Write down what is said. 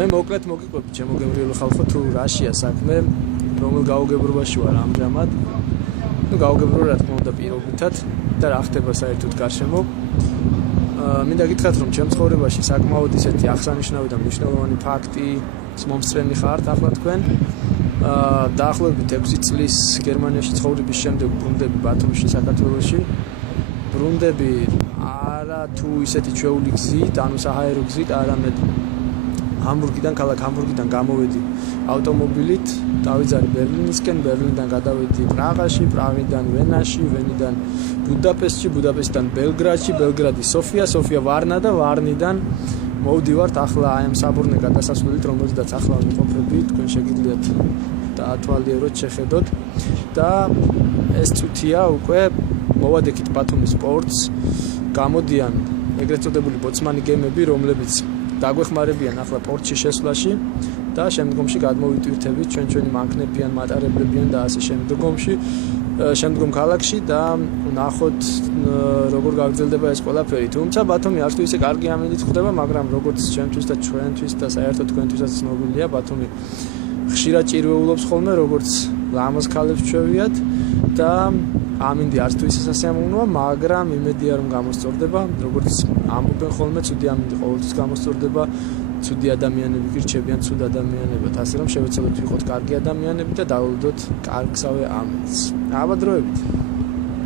მე მოკლედ მოგიყვებით ჩემო გემრიელი ხალხო თუ რაშია საქმე რომელ გაუგებრობაში ვარ ამჟამად გაუგებრო რა თქმა უნდა პირობითად და რა ხდება საერთოდ გარშემო მინდა გითხრათ რომ ჩემ ცხოვრებაში საკმაოდ ისეთი აღსანიშნავი და მნიშვნელოვანი ფაქტი მომსწრენი ხართ ახლა თქვენ დაახლოებით 6 წლის გერმანიაში ცხოვრების შემდეგ ბრუნდები ბათუმში საქართველოში ბრუნდები არა თუ ისეთი ჩვეული გზით ანუ საჰაერო გზით არამედ Hamburgიდან ქალაქ Hamburgიდან გამოვედი ავტომობილით დავიძარი ბერლინისკენ ბერლინიდან გადავედი პრაღაში პრაღიდან ვენაში ვენიდან ბუდაპეშტში ბუდაპეშტიდან ბელგრადში ბელგრადი სოფია სოფია ვარნა და ვარნიდან მოვდივართ ახლა აი ამ საბურნე გადასასვლელით რომელზედაც ახლა ვიმყოფები თქვენ შეგიძლიათ დაათვალიეროთ შეხედოთ და ეს წუთია უკვე მოვადექით ბათუმის პორტს გამოდიან ეგრეთ წოდებული ბოცმანი გემები რომლებიც დაგვეხმარებიან ახლა პორტში შესვლაში და შემდგომში გადმოვიტვირთებით ჩვენი მანქნებიან მატარებლებიან და ასე შემდგომ ქალაქში და ნახოთ როგორ გაგრძელდება ეს ყველაფერი თუმცა ბათუმი არც თუ ისე კარგი ამინდით ხდება მაგრამ როგორც ჩემთვის და ჩვენთვის და საერთოდ თქვენთვისაც ცნობილია ბათუმი ხშირად ჭირვეულობს ხოლმე როგორც ლამაზ ქალებს ჩვევიათ და ამინდი არც თუ ისე სასიამოვნოა მაგრამ იმედია რომ გამოსწორდება როგორც ამბობენ ხოლმე ცუდი ამინდი ყოველთვის გამოსწორდება ცუდი ადამიანები გირჩებიან ცუდ ადამიანებად ასე რომ შევეცადოთ ვიყოთ კარგი ადამიანები და დავუდოთ კარგსავე ამინდს აბა დროებით